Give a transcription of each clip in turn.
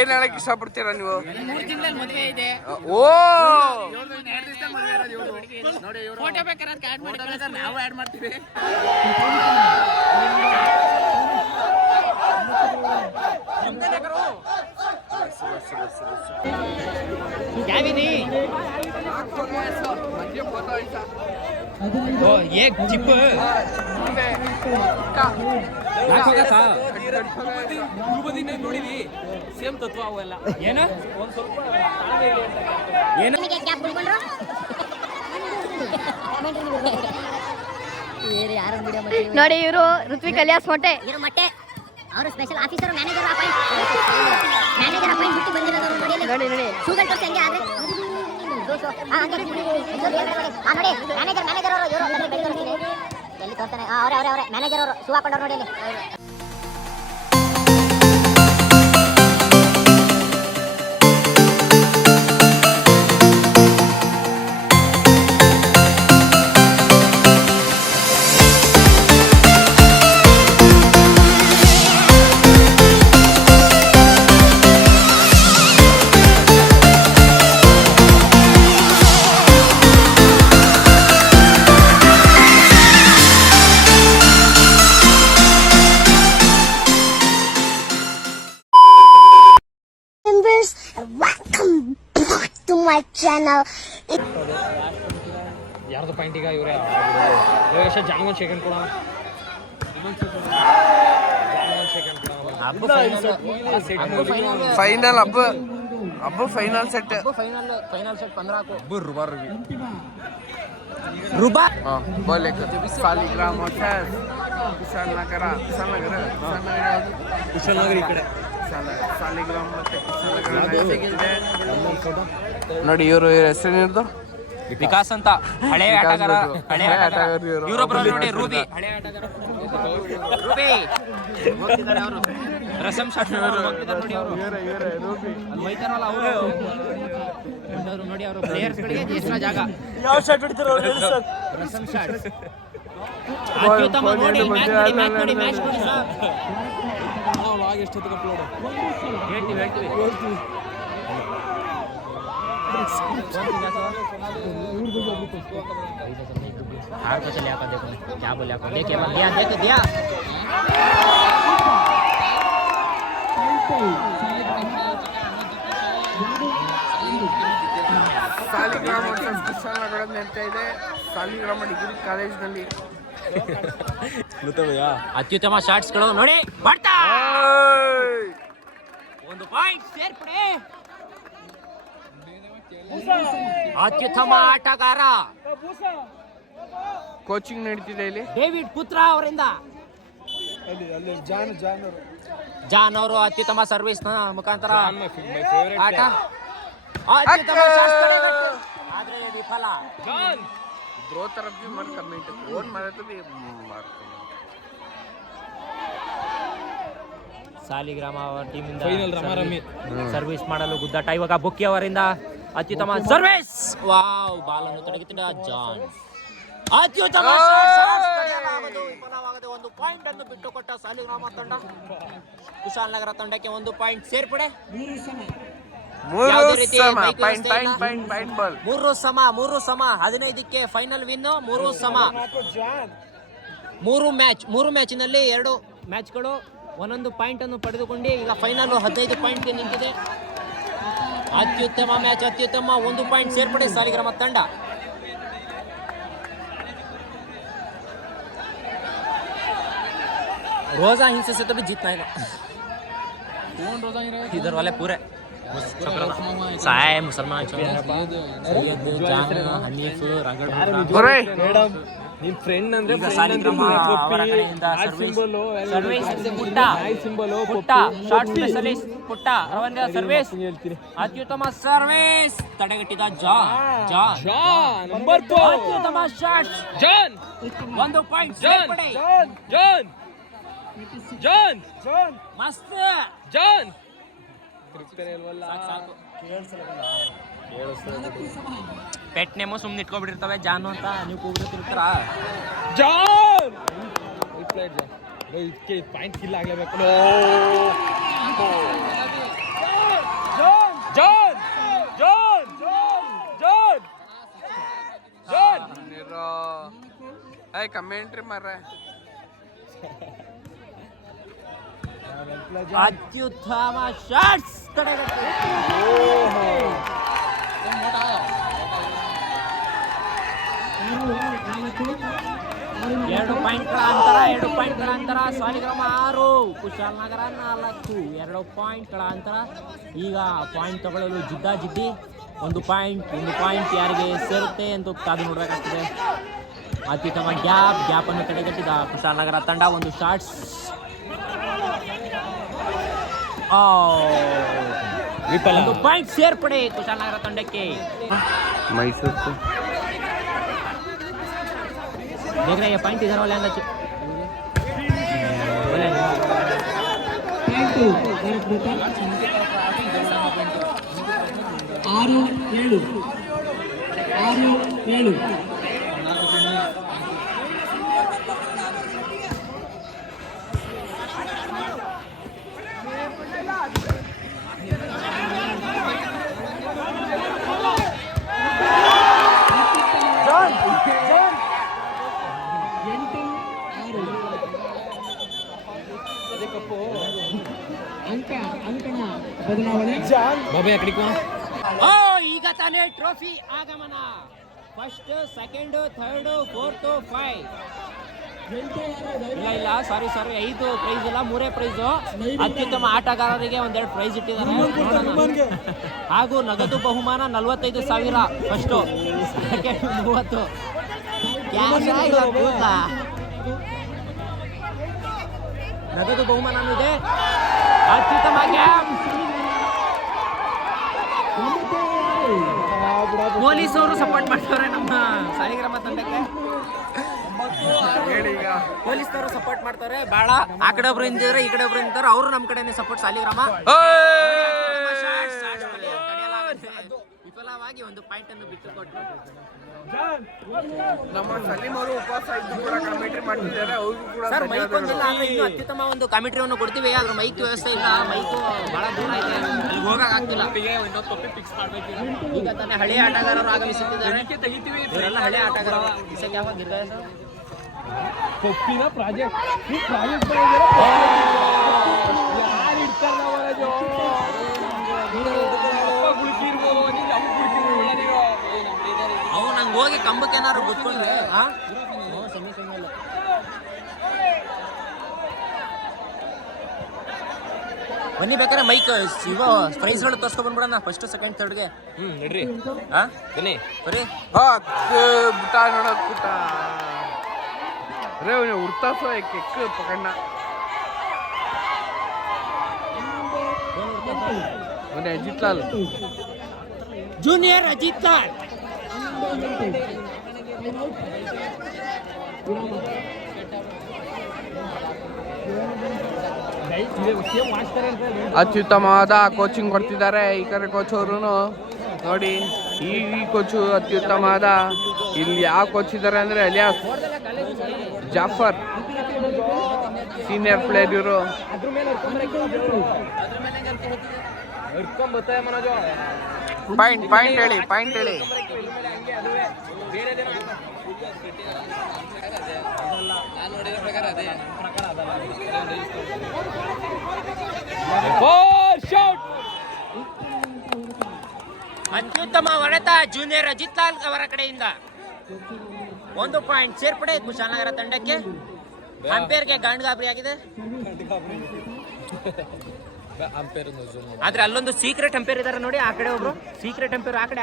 ಏನ್ ಹೇಳಕ್ ಇಷ್ಟಪಡ್ತೀರಾ ನೀವು? 3 ತಿಂಗಳಲ್ಲಿ ಮದುವೆ ಇದೆ. ಓ ಫೋಟೋ ಬೇಕಾದ್ರೆ ಆಡ್ ಮಾಡಿ, ನಾವು ಆಡ್ ಮಾಡ್ತೀವಿ. ಯಾವಿನಿ एक चिप ನೋಡಿವಿ ಸೇಮ್ ತತ್ವ ಅವೆಲ್ಲ ಏನ ಒಂದ್ ಸ್ವಲ್ಪ ನೋಡಿ ಇವರು ಋತ್ವಿಕ್ ಅಲಿಯಾಸ್ ಮೊಟ್ಟೆ. ಅವರು ಸ್ಪೆಷಲ್ ಆಫೀಸರ್ ಮ್ಯಾನೇಜರ್ ಅಪಾಯಿಂಟ್ ಬಿಟ್ಟು ಬಂದಿರೋದು ನೋಡಿ ನೋಡಿ ಶೂಗರ್ ತೋರಿಸಿ ಹಂಗೆ ಆದ್ರೆ ನೋಡಿ ಮ್ಯಾನೇಜರ್ ಅವರು ಇವರು ಎಲ್ಲಿ ತೋರ್ತಾನೆ ಅವರೇ ಮ್ಯಾನೇಜರ್ ಅವರು ಶೂ ಹಾಕೊಂಡವ್ರು ನೋಡಿ ಅಲ್ಲಿ. Welcome back to my channel. ಯಾರ್ದು ಪಾಯಿಂಟ್ ಈಗ ಇವರೇ ಜಾಮೂನ್ ಸೆಕೆಂಡ್ ಕೊಡೋಣ. ಫೈನಲ್ ಹಬ್ಬ ಫೈನಲ್ ಸೆಟ್ ಫೈನಲ್ ಸೆಟ್ 15 ಹಾಕು. रुबा बोले सालिग्राम कुशलनगर ಈ ಕಡೆ ಸಾಲಿಗ್ರಾಮ್ ಮತ್ತೆ ಕುಶಲನಗರ ನೋಡಿ. ಇವರು ಹೆಸರೇನಿರ್ದು ವಿಕಾಸ್ ಅಂತ ಹಳೆ ಆಟಗಾರ ಇವರೊಬ್ಬರು ನೋಡಿ. ರೂಬಿ ಹಳೆ ಆಟಗಾರ ರೂಬಿ ಹೋಗ್ತಿದ್ದಾರೆ ಅವರು. ರಸಂ ಶಾಟ್ ನೋಡಿ ಅವರು ಅಲ್ಲಿ ಹೋಯ್ತಾರಲ್ಲ ಅವರು ನೋಡಿ. ಅವರು ಪ್ಲೇಯರ್ಸ್ ಗಳಿಗೆ ಎಷ್ಟರ ಜಾಗ ಯಾವ ಶಾಟ್ ಹೊಡಿತಾರೋ ರಸಂ ಶಾಟ್ ಅತ್ಯುತ್ತಮ ನೋಡಿ. ಮ್ಯಾಚ್ ನೋಡಿ ಸರ್. ನಾವು ಲಾಗ್ ಎಷ್ಟೊತ್ತಿಗೆ ಅಪ್ಲೋಡ್ ಹೇಳ್ತೀವಿ हार को चले आपा देखो क्या बोले आपको देखिए देख दिया ಸಾಲಿಗ್ರಾಮ ಕುಶಲನಗರ ನಡೀತಾ ಇದೆ. ಸಾಲಿಗ್ರಾಮ ಡಿಗ್ರಿ ಕಾಲೇಜ್ನಲ್ಲಿ ಅತ್ಯುತ್ತಮ ಶಾಟ್ಸ್ ಗಳು ನೋಡಿ. ಬರ್ತಾ ಒಂದು ಪಾಯಿಂಟ್ ಸೇರ್ಪಡೆ. ಅತ್ಯುತ್ತಮ ಆಟಗಾರ ಕೋಚಿಂಗ್ ನಡೀತಿದೆ ಇಲ್ಲಿ. ಡೇವಿಡ್ ಪುತ್ರ ಅವರಿಂದ ಜಾನ್ ಅವರು ಅತ್ಯುತ್ತಮ ಸರ್ವಿಸ್ ನ ಮುಖಾಂತರ ಆಟ ಅತ್ಯುತ್ತಮ ಆದ್ರೆ ವಿಫಲ. ಜಾನ್ दो तरफ भी मन करना ही चाहिए. फोन मारे तो भी मारते हैं. ಸಾಲಿಗ್ರಾಮ ಅವರ ಟೀಮ್ ಇಂದ ಸರ್ವಿಸ್ ಮಾಡಲು ಗುದ್ದಾಟ. ಇವಾಗ ಬುಕ್ಕಿ ಅವರಿಂದ ಅತ್ಯುತ್ತಮ ಸರ್ವಿಸ್. ವಾವ್ ಬಾಲನ್ನು ತಡೆಯುತ್ತಿದ್ದ ಜಾನ್. ಅತ್ಯುತ್ತಮ ವಿಫಲವಾಗದೆ ಒಂದು ಪಾಯಿಂಟ್ ಅನ್ನು ಬಿಟ್ಟುಕೊಟ್ಟ ಸಾಲಿಗ್ರಾಮ ತಂಡ. ಕುಶಾಲನಗರ ತಂಡಕ್ಕೆ ಒಂದು ಪಾಯಿಂಟ್ ಸೇರ್ಪಡೆ. ಮೂರು ಸಮ 15ಕ್ಕೆ ಫೈನಲ್ ವಿನ್. 3 ಸಮ 3 ಮ್ಯಾಚಿನಲ್ಲಿ 2 ಮ್ಯಾಚ್ಗಳು ಒಂದೊಂದು ಪಾಯಿಂಟ್ ಅನ್ನು ಪಡೆದುಕೊಂಡು ಈಗ ಫೈನಲ್ 15 ಪಾಯಿಂಟ್ಗೆ ನಿಂತಿದೆ. ಅತ್ಯುತ್ತಮ ಮ್ಯಾಚ್, ಅತ್ಯುತ್ತಮ 1 ಪಾಯಿಂಟ್ ಸೇರ್ಪಡೆ ಸಾಲಿಗ್ರಾಮ ತಂಡ. रोजा हिंसे से तो भी जीतना है. कौन रोजा ही रहेगा इधर वाले पूरे साय मुसलमान हनीಫ್ ನಿಮ್ ಫ್ರೆಂಡ್ ಅಂದ್ರೆ ಸಾಲಿಗ್ರಾಮ ಅವರ ಕಡೆಯಿಂದ ಸರ್ವಿಸ್ ಪುಟ್ಟ ಶಾರ್ಟ್ ಸ್ಪೆಷಲಿಸ್ಟ್ ಪುಟ್ಟ ಅವರ ಸರ್ವಿಸ್ ಅತ್ಯುತ್ತಮ ಸರ್ವಿಸ್ ತಡೆಗಟ್ಟಿದ ಜಾನ್ ನಂಬರ್ 2 ಅತ್ಯುತ್ತಮ ಶಾಟ್ ಜಾನ್ 1 ಪಾಯಿಂಟ್ ಸೇರ್ಪಡೆ. ಜಾನ್ ಮಸ್ತ್ ಜಾನ್ ಪೆಟ್ ನೇಮು ಸುಮ್ಮನೆ ಇಟ್ಕೊಬಿಟ್ಟಿರ್ತವೆ ಜಾನು ಅಂತ. ನೀವು ಕೂಗಿರ್ತಿರ್ತಾರ ಜಾನ್ ಇದಕ್ಕೆ ಪಾಯಿಂಟ್ ಕಿಲ್ ಆಗ್ಲೇಬೇಕು. ಕಮೆಂಟ್ರಿ ಮಾರ್ರೆ. ಅತ್ಯುತ್ತಮ ಶಾಟ್ಸ್ ತಡೆಗಟ್ಟಿ 2 ಪಾಯಿಂಟ್ಗಳ ಅಂತರ ಸಾಲಿಗ್ರಾಮ 6 ಕುಶಾಲನಗರ 4 2 ಪಾಯಿಂಟ್ಗಳ ಅಂತರ. ಈಗ ಪಾಯಿಂಟ್ ತಗೊಳ್ಳಲು ಜಿದ್ದಿ 1 ಪಾಯಿಂಟ್ ಯಾರಿಗೆ ಸೇರುತ್ತೆ ಅಂತ ಕಾದು ನೋಡಬೇಕಾಗ್ತದೆ. ಅತ್ಯುತ್ತಮ ಗ್ಯಾಪ್ ಅನ್ನು ತಡೆಗಟ್ಟಿದ ಕುಶಾಲನಗರ ತಂಡ. ಒಂದು ಶಾಟ್ಸ್ ವಿಫಲ. 1 ಪಾಯಿಂಟ್ ಸೇರ್ಪಡೆ ಕುಶಾಲನಗರ ತಂಡಕ್ಕೆ. ಮೈಸೂರು देख रहे हैं पॉइंट इधर वाले अंदर ಬಾಬೆ ಆ ಕಡೆಗೆ ಈಗ ತಾನೇ ಟ್ರೋಫಿ ಆಗಮನ. ಫಸ್ಟ್, ಸೆಕೆಂಡ್, ಥರ್ಡ್, ಫೋರ್ತ್, 5 ಇಲ್ಲ ಸಾರಿ 5 ಪ್ರೈಸ್ ಇಲ್ಲ, 3 ಪ್ರೈಸ್. ಅತ್ಯುತ್ತಮ ಆಟಗಾರರಿಗೆ 1-2 ಪ್ರೈಸ್ ಇಟ್ಟಿದ್ದಾರೆ. ಹಾಗೂ ನಗದು ಬಹುಮಾನ 45,000 ಫಸ್ಟ್, ಸೆಕೆಂಡ್ 30 ಕ್ಯಾಶ್ ನಗದು ಬಹುಮಾನ ಇದೆ. ಅತ್ಯುತ್ತಮ ಗ್ಯಾಪ್. ಪೊಲೀಸವರು ಸಪೋರ್ಟ್ ಮಾಡ್ತಾರೆ ನಮ್ಮ ಸಾಲಿಗ್ರಾಮ ತಂಡಕ್ಕೆ. ಪೊಲೀಸರು ಸಪೋರ್ಟ್ ಮಾಡ್ತಾರೆ ಬಹಳ. ಆ ಕಡೆ ಒಬ್ರು ನಿಂತಿದ್ರೆ ಈ ಕಡೆ ಒಬ್ರು ನಿಂತಾರೆ. ಅವರು ನಮ್ಮ ಕಡೆನೇ ಸಪೋರ್ಟ್ ಸಾಲಿಗ್ರಾಮ. ವಿಫಲವಾಗಿ 1 ಪಾಯಿಂಟ್ ಅನ್ನು ಬಿಟ್ಟುಕೊಟ್ರು. ನಮ್ಮ ಸಲೀಂ ಅವರು ಉಪವಾಸ ಇದ್ದು ಕೂಡ ಕಮೆಂಟ್ರಿ ಮಾಡ್ತಿದ್ದಾರೆ. ಅವ್ರಿಗೂ ಕೂಡ ಸರ್ ಮೈಕ್ ಒಂದಿಲ್ಲ ಅಂದ್ರೆ ಇನ್ನೂ ಅತ್ಯುತ್ತಮ ಒಂದು ಕಾಮೆಂಟ್ರಿಯನ್ನು ಕೊಡ್ತೀವಿ. ಆದ್ರೆ ಮೈಕ್ ವ್ಯವಸ್ಥೆ ಇಲ್ಲ. ಮೈಕ್ ಬಹಳ ದೂರ ಇದೆ, ಅಲ್ಲಿ ಹೋಗಕ್ ಆಗ್ತಿಲ್ಲ. ಈಗ ತಾನೇ ಹಳೆಯ ಆಟಗಾರರು ಆಗಮಿಸುತ್ತಿದ್ದಾರೆ. ಇವರೆಲ್ಲ ಹಳೆಯ ಆಟಗಾರರು. ವಿಷಯಕ್ಕೆ ಯಾವಾಗ ಗಿರ್ಗಾಯ ಸರ್ ಪಪ್ಪಿನ ಪ್ರಾಜೆಕ್ಟ್ ಅವು ನಂಗೆ ಹೋಗಿ ಕಂಬಕ್ಕೆ ಏನಾದ್ರು ಗೊತ್ಕೊಂಡ್ರೆ ಬನ್ನಿ. ಬೇಕಾದ್ರೆ ಮೈಕ್ ಇವ ಪ್ರೈಸ್ಗಳು ತೋರ್ಸ್ಕೊ ಬಂದ್ಬಿಡೋಣ. ಫಸ್ಟ್, ಸೆಕೆಂಡ್, ಥರ್ಡ್ಗೆ ನಡ್ರಿ ಬನ್ನಿ. ಬರೀ ಬುಟ್ಟ ನೋಡೋದು ಬುಟ್ಟ ರೇ ಉಡ್ತಾ ಸೋ ಕೆಕ್ ಪಕಡ್ನ ಅಜಿತ್ ಲಾಲ್ ಜೂನಿಯರ್ ಅಜಿತ್ ಲಾಲ್. ಅತ್ಯುತ್ತಮವಾದ ಕೋಚಿಂಗ್ ಕೊಡ್ತಿದ್ದಾರೆ ಈ ಕಡೆ ಕೋಚ್ ಅವರು ನೋಡಿ. ಈ ಕೋಚು ಅತ್ಯುತ್ತಮವಾದ. ಇಲ್ಲಿ ಯಾವ ಕೋಚ್ ಇದ್ದಾರೆ ಅಂದ್ರೆ ಅಲಿಯಾಸ್ ಜಾಫರ್, ಸೀನಿಯರ್ ಪ್ಲೇಯರ್ ಇವರು. ಪಾಯಿಂಟ್ ಹೇಳಿ. ಅತ್ಯುತ್ತಮ ಹೊಡೆತ ಜೂನಿಯರ್ ಅಜಿತ್ ಲಾಲ್ ಅವರ ಕಡೆಯಿಂದ. 1 ಪಾಯಿಂಟ್ ಸೇರ್ಪಡೆ ಕುಶಾಲನಗರ ತಂಡಕ್ಕೆ. ಅಂಪೇರ್ಗೆ ಗಾಂಡ್ಗಾಬರಿ ಆಗಿದೆ. ಆದ್ರೆ ಅಲ್ಲೊಂದು ಸೀಕ್ರೆಟ್ ಅಂಪೇರ್ ಇದಾರೆ ನೋಡಿ. ಆ ಕಡೆ ಒಬ್ರು ಸೀಕ್ರೆಟ್ ಅಂಪೇರ್, ಆ ಕಡೆ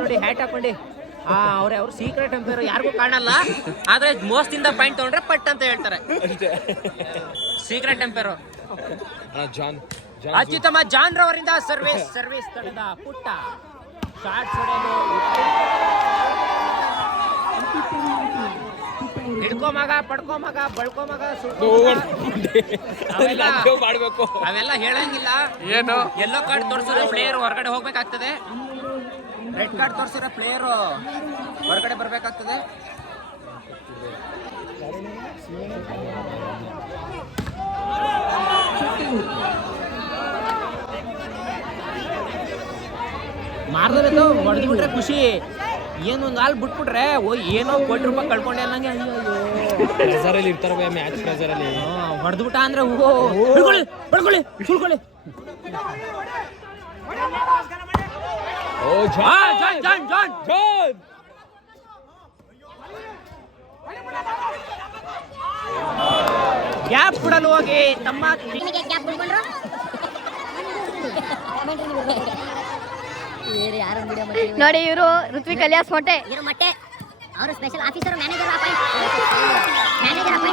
ನೋಡಿ ಹ್ಯಾಟ್ ಹಾಕೊಂಡಿ. ಅವ್ರು ಸೀಕ್ರೆಟ್ ಅಂಪೇರ್ ಯಾರಿಗೂ ಕಾಣಲ್ಲ. ಆದ್ರೆ ಮೋಸದಿಂದ ಪಾಯಿಂಟ್ ತಗೊಂಡ್ರೆ ಪಟ್ ಅಂತ ಹೇಳ್ತಾರೆ. ಸೀಕ್ರೆಟ್ ಅಂಪೇರ್ ಅತ್ಯುತ್ತಮ ಜಾನ್ ರವರಿಂದ ಸರ್ವಿಸ್ ತಡೆದ ಪುಟ್ಟ ಶಾಟ್ಸ್ ಹೊಡೆಯಲು. ಹಿಡ್ಕೋ ಮಗ, ಪಡ್ಕೋ ಮಗ, ಬಳ್ಕೋ ಮಗ, ಅವೆಲ್ಲ ಹೇಳಂಗಿಲ್ಲ. ಏನು ಯೆಲ್ಲೋ ಕಾರ್ಡ್ ತೋರಿಸಿದ್ರೆ ಪ್ಲೇಯರ್ ಹೊರಗಡೆ ಹೋಗ್ಬೇಕಾಗ್ತದೆ. ರೆಡ್ ಕಾರ್ಡ್ ತೋರಿಸಿದ್ರೆ ಪ್ಲೇಯರ್ ಹೊರಗಡೆ ಬರ್ಬೇಕಾಗ್ತದೆ. ಮಾರ್ದಬೇಕು ಹೊಡೆದ್ಬಿಟ್ರೆ ಖುಷಿ. ಏನೊಂದು ಹಾಲು ಬಿಟ್ಬಿಟ್ರೆ ಓ ಏನೋ ಕೋಟಿ ರೂಪಾಯಿ ಕಳ್ಕೊಂಡೆ ಅನ್ನಂಗೆ ಪ್ರೆಸರಲ್ಲಿ ಇರ್ತಾರ ಮ್ಯಾಚ್ ಪ್ರೆಸರಲ್ಲಿ ಹೊಡೆದ್ಬಿಟ್ಟ ಅಂದ್ರೆ ಓ ಹಿಡ್ಕೊಳ್ಳಿ ಬಡ್ಕೊಳ್ಳಿ ಸುಳ್ಕೊಳ್ಳಿ ಓ ಜಾನ್ ಜಾನ್ ಜಾನ್ ಜಾನ್ ಜಾನ್ ಗ್ಯಾಪ್ ಬಿಡಲು ಹೋಗಿ ತಮ್ಮ ನಿಮಗೆ ಕ್ಯಾಪ್ ಬಿಡ್ಕೊಂಡ್ರು ನೋಡಿ ಇವರು ಋತ್ವಿಕ್ ಅಲಿಯಾಸ್ ಮೊಟ್ಟೆ. ಇವರು ಮೊಟ್ಟೆ ಅವರು ಸ್ಪೆಷಲ್ ಆಫೀಸರ್ ಮ್ಯಾನೇಜರ್ ಅಪಾಯಿಂಟ್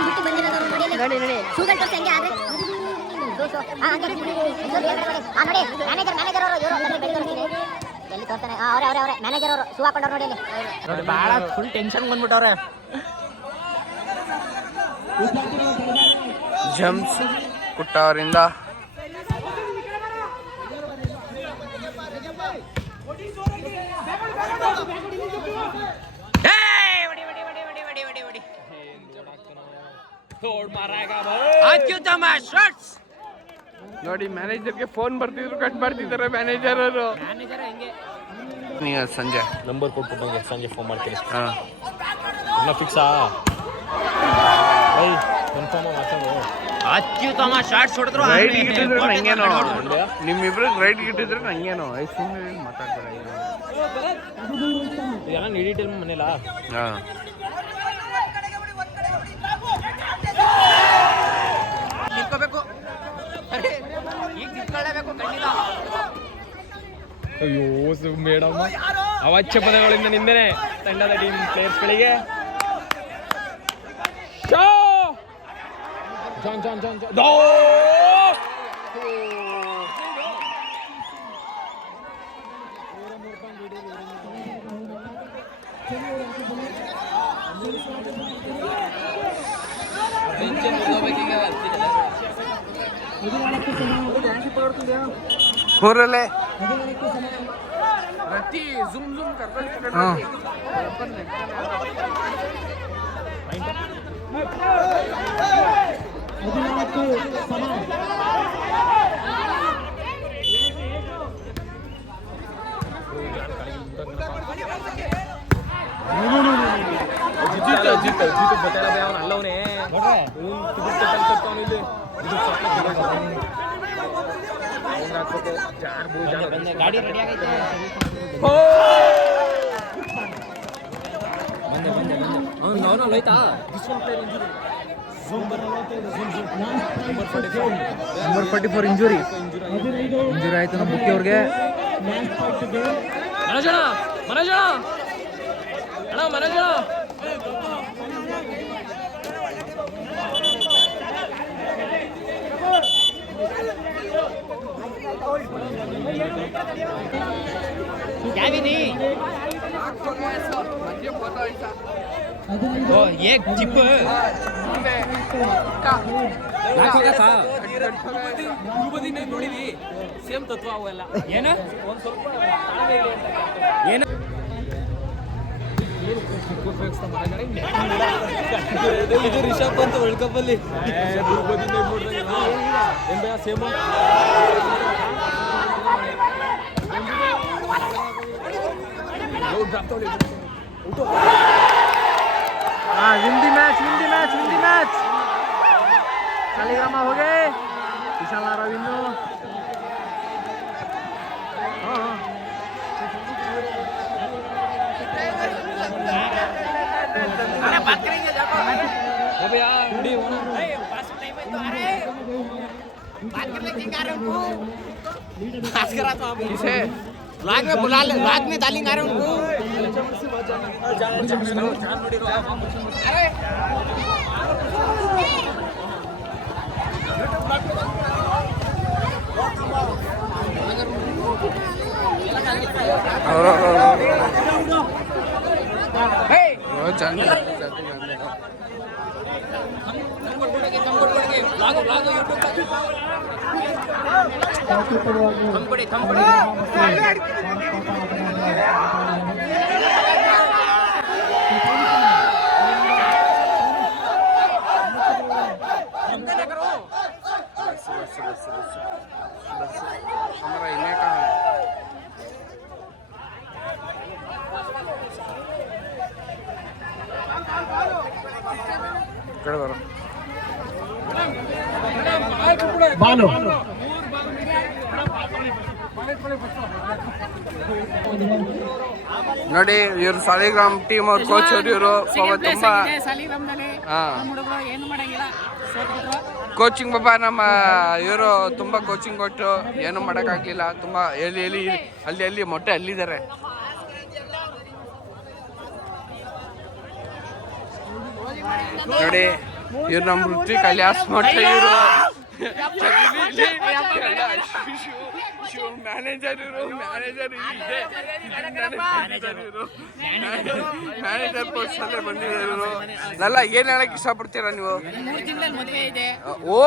ಬಿಟ್ಟು ಬಂದಿರೋದು ನೋಡಿ ನೋಡಿ ನೋಡಿ ಶೂಗಳು ತೋರಿಸಿ ಹೆಂಗೆ ಆದ್ರೆ ನೋಡಿ ಮ್ಯಾನೇಜರ್ ಅವರು ಇವರು ಬೆಳಿ ತೋರಿಸ್ತೀನಿ ಎಲ್ಲಿ ತೋರ್ತಾನೆ ಅವರೇ ಮ್ಯಾನೇಜರ್ ಅವರು ಶೂ ಹಾಕೊಂಡವ್ರು ನೋಡಿ ಅಲ್ಲಿ ಭಾಳ ಫುಲ್ ಟೆನ್ಷನ್ ಬಂದ್ಬಿಟ್ಟವ್ರೆ. ಜಮ್ಸ್ ಕುಟ್ಟ ಅವರಿಂದ ಅತ್ಯುತ್ತಮ ಶಾಟ್ಸ್. ನೋಡಿ ಮ್ಯಾನೇಜರ್ಗೆ ಫೋನ್ ಬರ್ತಿದ್ರು ಕಟ್ ಮಾಡ್ತಿದ್ದಾರೆ ಮ್ಯಾನೇಜರ್ ಅವರು. ಮ್ಯಾನೇಜರ್ ಹೆಂಗೆ ನೀವು ಸಂಜೆ ನಂಬರ್ ಕೊಟ್ಬಿಟ್ಟಂಗೆ ಸಂಜೆ ಫೋನ್ ಮಾಡ್ತೀನಿ. ಹಾಂ ಇನ್ನ ಫಿಕ್ಸಾ ಬೈ ಕನ್ಫರ್ಮ್ ಮಾಡ್ಕೊಂಡು ಅತ್ಯುತ್ತಮ ಶಾಟ್ಸ್ ಹೊಡೆದ್ರು. ರೈಡ್ ಇಟ್ಟಿದ್ರೆ ನಂಗೇನೋ ನಿಮ್ಮಿಬ್ರಿಗೆ ರೈಡ್ ಇಟ್ಟಿದ್ರೆ ನಂಗೇನೋ ಸುಮ್ಮನೆ ಮಾತಾಡ್ತಾರೆ. ಇದೆಲ್ಲ ನೀಡಿಟೇಲ್ ಮನೇಲ ಹಾಂ ನಿಂತ್ಕೋಬೇಕು ಈಗ ನಿಂತ್ಕೊಳ್ಳೇಬೇಕು ಖಂಡಿತ. ಅಯ್ಯೋ ಮೇಡಮ್ ಅವಾಚ್ಯ ಪದಗಳಿಂದ ನಿಂದನೆ ತಂಡದ ಟೀಮ್ ಪ್ಲೇಯರ್ಸ್ಗಳಿಗೆ. ಜಾನ್ ಜಾನ್ ಜಾನ್ ಜಾನ್ ಊರಲ್ಲೇ ರತಿ ಝುಮ್ ಝುಮ್ ಕರ್ಕೊಂಡು ಜಿತ್ತು ಬತ್ತಾಳ ಬೇ ಅವನು ಅಲ್ಲವನೇ ಗಾಡಿ ರೆಡಿ ಆಗೈತೆ. ಬಂದೆ ಬಂದೆ ಬಂದೆ ಅವ್ನು ನಾರ್ಮಲ್ ಆಯ್ತಾ ನಂಬರ್ 44 ಇಂಜುರಿ ಆಯ್ತು ನಮ್ಮ ಮುಖ್ಯ ಅವ್ರಿಗೆ. ಮನೋಜಣ ಮನೋಜಣ ಅಣ್ಣ ಮನೋಜಣ ಯಾವಿನಿ ಓ ಏಕ್ ಚಿಪ್ ನೋಡಿದಿ ಸೇಮ್ ತತ್ವ ಅವೆಲ್ಲ ಏನು ಒಂದ್ ಸ್ವಲ್ಪ ಏನು ಇದು ರಿಷಬ್ ಅಂತ ವರ್ಲ್ಡ್ ಕಪ್ ಅಲ್ಲಿ ಸೇಮ್ विन दी मैच सालिग्रामा हो गए विशाल आ रहा विन्नो. अरे बात करेंगे जाको अबे यार वीडियो होना पास टाइम है तो अरे बात कर लेंगे आ रहे उनको खास करा तो आप इसे व्लॉग में बुला ले व्लॉग में डालेंगे आ रहे उनको अरे हमारा इन्हें कहाँ है ಕಡೆ ಬರೋ ನೋಡಿ ಇವ್ರು ಸಾಲಿಗ್ರಾಮ್ ಟೀಮ್ ಅವ್ರ ಕೋಚ್ ಅವ್ರು ಇವರು ತುಂಬಾ ಕೋಚಿಂಗ್ ಪಾಪ ನಮ್ಮ ಇವರು ತುಂಬಾ ಕೋಚಿಂಗ್ ಕೊಟ್ಟು ಏನು ಮಾಡೋಕ್ಕಾಗಲಿಲ್ಲ. ತುಂಬಾ ಅಲ್ಲಿ ಮೊಟ್ಟೆ ಅಲ್ಲಿದ್ದಾರೆ. ನೋಡಿ ಇವ್ರು ನಮ್ಮ ಋತ್ವಿಕ್ ಅಲಿಯಾಸ್ ಮೊಟ್ಟೆ ಇವರು ಮ್ಯಾನೇಜರ್ ಪೋಸ್ಟ್ ಅಲ್ಲೇ ಬಂದಿದ್ದಾರೆ ಇವರು. ನಲ್ಲ ಏನ್ ಹೇಳಕ್ ಇಷ್ಟಪಡ್ತೀರಾ ನೀವು? ಓ